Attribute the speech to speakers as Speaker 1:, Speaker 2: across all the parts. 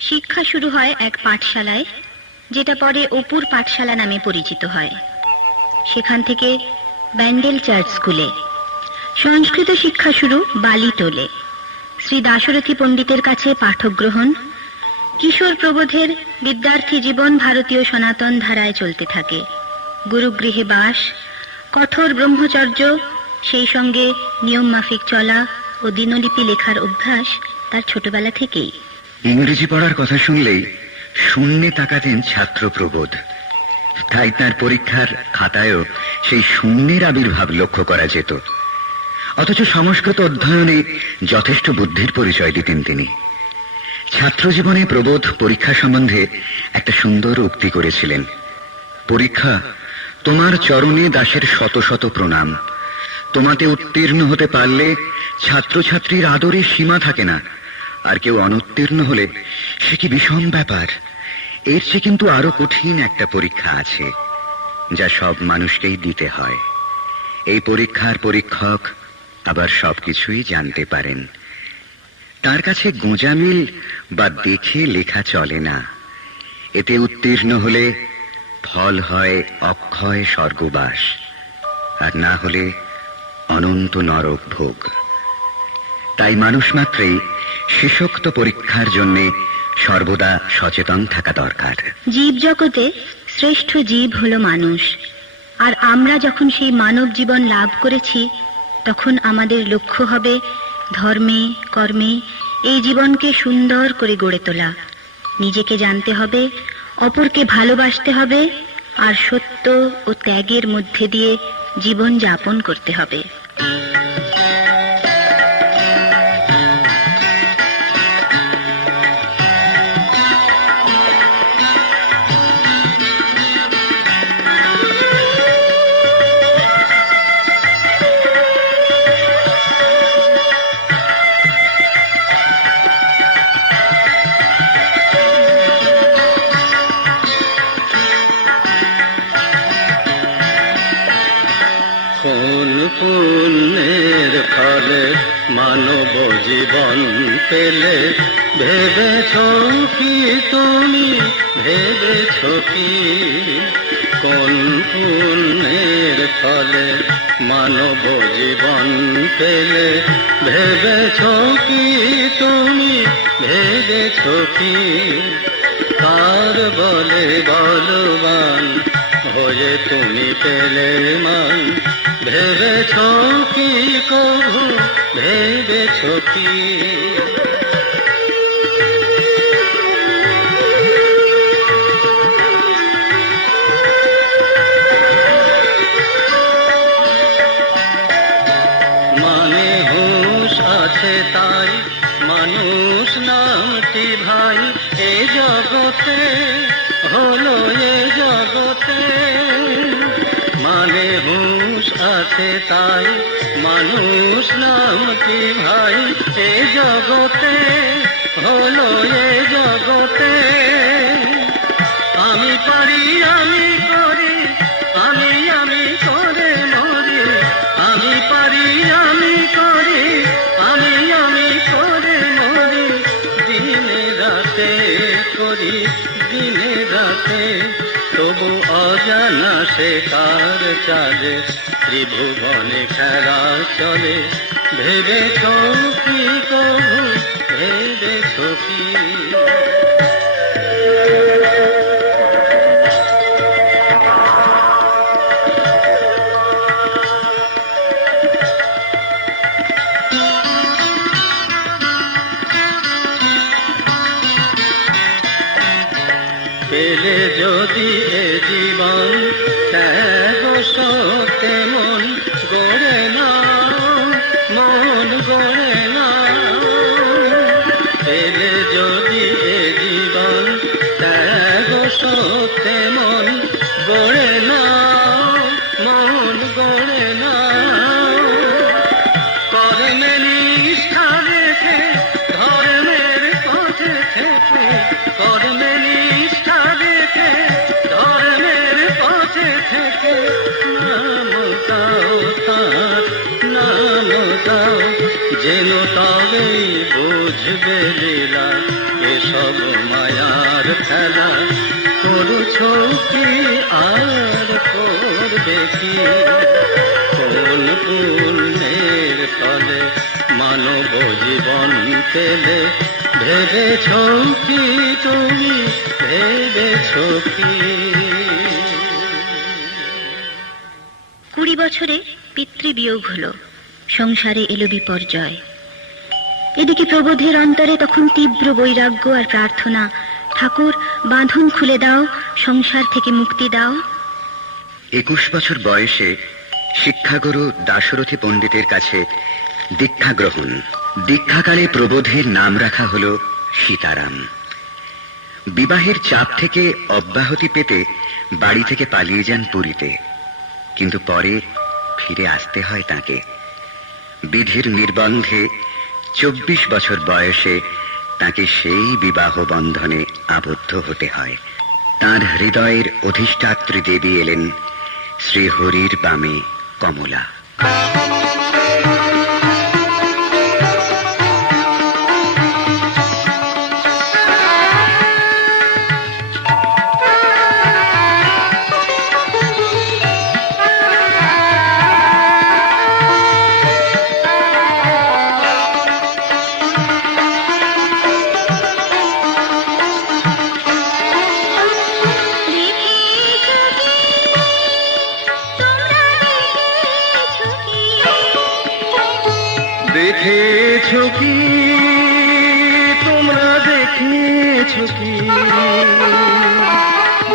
Speaker 1: শিক্ষা শুরু হয় এক পাঠশালায়, যেটা পরে অপুর পাঠশালা নামে পরিচিত হয়। সেখান থেকে ব্যান্ডেল চার্চ স্কুলে। সংস্কৃত শিক্ষা শুরু বালিটোলে শ্রী দাশরথী পণ্ডিতের কাছে পাঠগ্রহণ, কিশোর প্রবোধের বিদ্যার্থী জীবন ভারতীয় সনাতন ধারায় চলতে থাকে। গুরুগৃহে বাস, কঠোর ব্রহ্মচর্য, সেই সঙ্গে নিয়ম মাফিক চলা ও দিনলিপি লেখার অভ্যাস তার ছোটবেলা থেকেই।
Speaker 2: ইংরেজি পড়ার কথা শুনলেই শূন্যে তাকাতেন ছাত্র প্রবোধ তাই তার পরীক্ষার খাতায়ও সেই শূন্যের আবির্ভাব লক্ষ্য করা যেত। অথচ সংস্কৃত অধ্যয়নে যথেষ্ট বুদ্ধির পরিচয় দিতেন তিনি। ছাত্র জীবনে প্রবোধ পরীক্ষা সম্বন্ধে একটা সুন্দর উক্তি করেছিলেন। পরীক্ষা, তোমার চরণে দাসের শত শত প্রণাম। তোমাতে উত্তীর্ণ হতে পারলে ছাত্রছাত্রীর আদরে সীমা থাকে না। আর কেউ অনুত্তীর্ণ হলে সে কি ভীষণ ব্যাপার? এর চেয়ে কিন্তু আরও কঠিন একটা পরীক্ষা আছে, যা সব মানুষকেই দিতে হয়। এই পরীক্ষার পরীক্ষক আবার সবকিছুই জানতে পারেন। তার কাছে গোঁজামিল বা দেখে লেখা চলে না। এতে উত্তীর্ণ হলে ফল হয় অক্ষয় স্বর্গবাস, আর না হলে অনন্ত নরক ভোগ। তাই মানুষ মাত্রেই শেষোক্ত পরীক্ষার জন্য সর্বদা সচেতন থাকা দরকার।
Speaker 1: জীব জগতে শ্রেষ্ঠ জীব হলো মানুষ। আর আমরা যখন সেই মানব জীবন লাভ করেছি, তখন আমাদের লক্ষ্য হবে ধর্মে, কর্মে এই জীবনকে সুন্দর করে গড়ে তোলা। নিজেকে জানতে হবে, অপরকে ভালোবাসতে হবে, আর সত্য ও ত্যাগের মধ্যে দিয়ে জীবন যাপন করতে হবে।
Speaker 3: পেলে ভেবেছ কি তুমি? ভেবেছ কি? কোন পুণ্যের ফলে মানব জীবন পেলে ভেবেছ কি তুমি? ভেবেছ কি? কার বলে বলবান? হয়ে তুমি পেলে মান। ভেবেছ কি কবু ভেবেছ কি মানে হুঁশ আছে তাই, মানুষ নামটি ভাই, এ জগতে, হলো এ জগতে। মানে হুঁশ আছে তাই মানুষ নাম কি ভাই? এ জগতে, হলো এ জগতে। আমি পারি, আমি করি, আমি আমি করে মরি। আমি পারি, আমি করি, আমি আমি করে মরি। দিনে রাতে করি, দিনে রাতে। তবু অজানা সে কার ত্রিভুবনে খেলা চলে। ভেবেছ কি কবু ভেবেছ কি? পেলে যদি গড়ে না মন গড়ে না কর্মে নিষ্ঠা রেখে ধর্মের থেকে কর্মে নিষ্ঠা ধর্মের পথে থেকে নাম দাও তার যেন তবেই বুঝবে লীলা
Speaker 4: এসব মায়ার খেলা আর করবে কি কোন পুণ্যের ফলে মানব জীবন ভেবেছ কি তুমি ভেবেছ কি
Speaker 1: কুড়ি বছরে পিতৃবিয়োগ হল, সংসারে এলো বিপর্যয়। এদিকে প্রবোধের অন্তরে তখন তীব্র বৈরাগ্য আর প্রার্থনা ঠাকুর, বাঁধন খুলে দাও, সংসার থেকে মুক্তি দাও।
Speaker 2: একুশ বছর বয়সে শিক্ষাগুরু দাশরথী পণ্ডিতের কাছে দীক্ষা গ্রহণ। দীক্ষাকালে প্রবোধের নাম রাখা হল সীতারাম। বিবাহের চাপ থেকে অব্যাহতি পেতে বাড়ি থেকে পালিয়ে যান পুরীতে। কিন্তু পরে ফিরে আসতে হয় তাকে। বিধির নির্বন্ধে চব্বিশ বছর বয়সে তাকে সেই বিবাহ বন্ধনে আবদ্ধ হতে হয়। তার হৃদয়ের অধিষ্ঠাত্রী দেবী এলেন শ্রী হরির বামে কমলা।
Speaker 4: দেখেছ কি? তোমরা দেখেছ কি?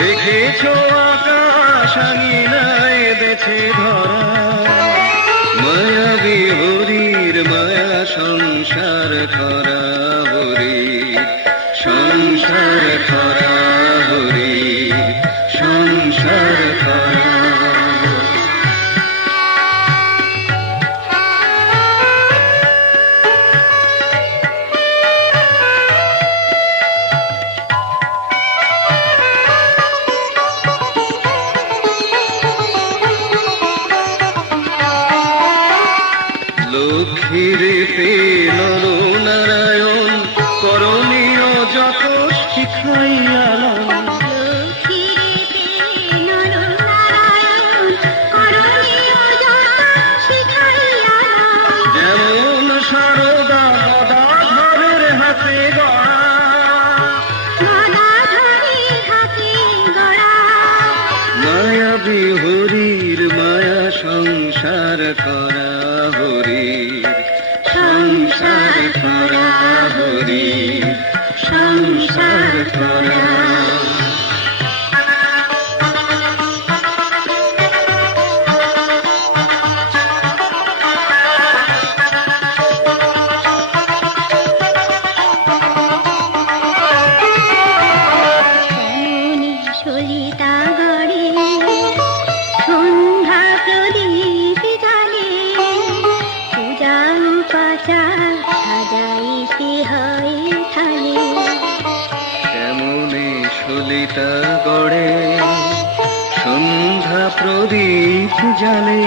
Speaker 4: দেখেছ আকাশ আঙিনায় দেছে ধরা? মায়া বিহরির মায়া সংসার করা হরি সংসার করা হরি সংসার করা শিখাইয়ালাম
Speaker 1: প্রদীপ জালে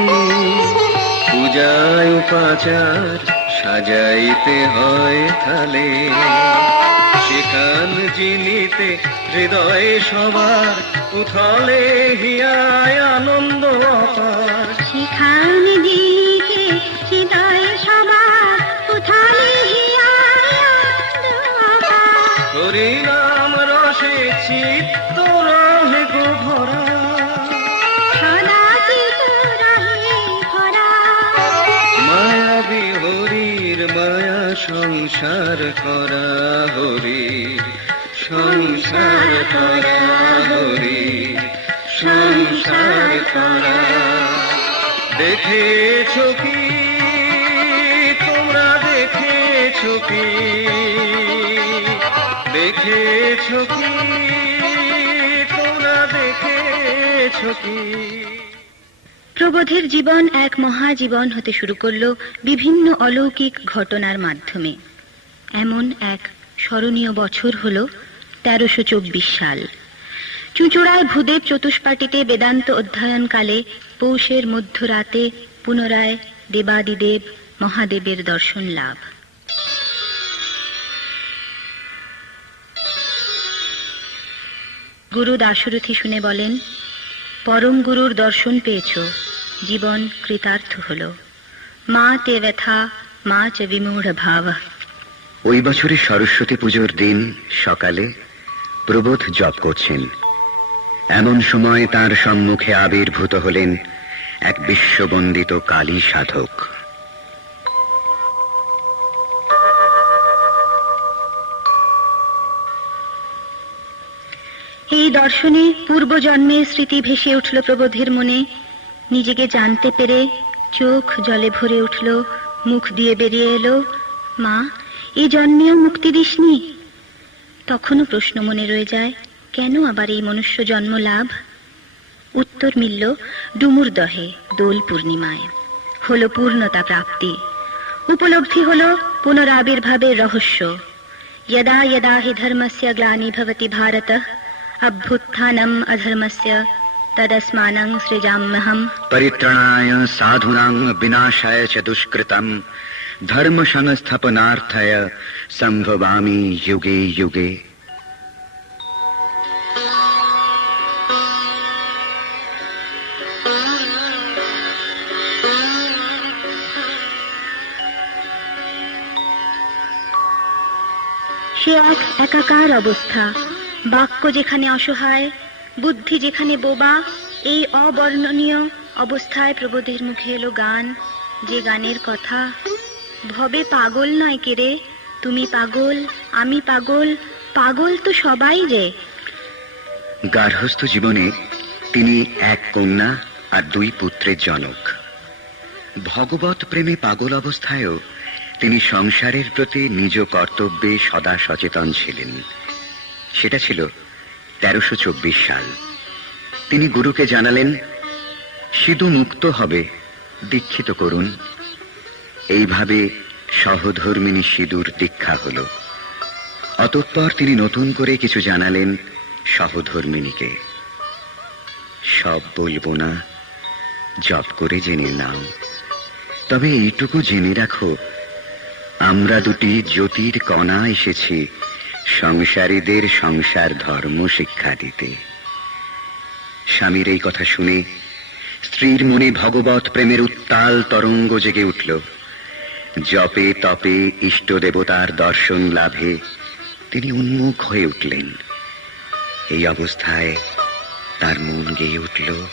Speaker 4: পূজায় উপাচার সাজাইতে হয় থালে। সেখান জিনিতে হৃদয়ে সবার উথলে হিয়ায় আনন্দ অপার।
Speaker 1: সেখানে দিকে হৃদয় সবার উথালে হিয়ায় আনন্দ।
Speaker 4: হরিনাম রসে চিত্ত রহে গো ভরা সংসার করা হরির সংসার করা হরির সংসার করা। দেখেছ কি? তোমরা দেখেছ কি? দেখেছ কি? তোমরা দেখেছ কি?
Speaker 1: প্রবোধের জীবন এক মহাজীবন হতে শুরু করল বিভিন্ন অলৌকিক ঘটনার মাধ্যমে। এমন এক স্মরণীয় বছর হল তেরোশো চব্বিশ সাল। চুঁচুড়ায় ভূদেব চতুষ্পাটিতে বেদান্ত অধ্যয়নকালে পৌষের মধ্যরাতে পুনরায় দেবাদিদেব মহাদেবের দর্শন লাভ। গুরু দাশরথী শুনে বলেন, পরম গুরুর দর্শন পেয়েছ। জীবন কৃতার্থ হল। মা তে ব্যথা মা চ বিমূঢ় ভাব।
Speaker 2: ওই বছরের সরস্বতী পুজোর দিন সকালে প্রবোধ জপ করছেন। এমন সময় তার সম্মুখে আবির্ভূত হলেন এক বিশ্ববন্দিত কালী সাধক।
Speaker 1: এই দর্শনে পূর্বজন্মের স্মৃতি ভেসে উঠল প্রবোধের মনে নিজেকে জানতে পেরে চোখ জলে ভরে উঠল মুখ দিয়ে বেরিয়ে এলো মা এই জন্মেও মুক্তি দিসনি তখনও প্রশ্ন মনে রয়ে যায় কেন আবার এই মনুষ্য জন্ম লাভ উত্তর মিলল ডুমুর দহে দোল পূর্ণিমায় হলো পূর্ণতা প্রাপ্তি উপলব্ধি হলো পুনরাবির্ভাবের রহস্য यदा यदा हि धर्मस्य ग्लानि भवति भारत अभ्युत्थानम् अधर्मस्य तदस्मानं सृजाम्यहम्
Speaker 2: परित्रणाय साधूनां विनाशाय च दुष्कृतं धर्म संस्थापनार्थय संभवामि युगे युगे
Speaker 1: সে এক একাকার অবস্থা বাক্য যেখানে অসহায় বুদ্ধি যেখানে বোবা, এই অবর্ণনীয় অবস্থায় প্রবোধের মুখে এলো গান, যে গানের কথা। ভবে পাগল নয় কেরে তুমি পাগল, আমি পাগল পাগল তো সবাই যে।
Speaker 2: গার্হস্থ জীবনে তিনি এক কন্যা আর দুই পুত্রের জনক। ভগবত প্রেমে পাগল অবস্থায়ও তিনি সংসারের প্রতি নিজ কর্তব্যে সদা সচেতন ছিলেন। সেটা ছিল তেরোশো সাল। তিনি গুরুকে জানালেন, সিধু মুক্ত হবে, দীক্ষিত করুন। এইভাবে সহধর্মিনী সিঁদুর দীক্ষা হল। অতঃপর তিনি নতুন করে কিছু জানালেন সহধর্মিনীকে। সব বলব না, জপ করে জেনে নাও। তবে এইটুকু জেনে রাখো, আমরা দুটি জ্যোতির কণা এসেছি সংসারীদের সংসার ধর্ম শিক্ষা দিতে। স্বামীর এই কথা শুনে স্ত্রীর মনে ভগবত প্রেমের উত্তাল তরঙ্গ জেগে উঠল। জপে তপে ইষ্ট দেবতার দর্শন লাভে তিনি উন্মুখ হয়ে উঠলেন। এই অবস্থায় তার মন গেয়ে উঠল।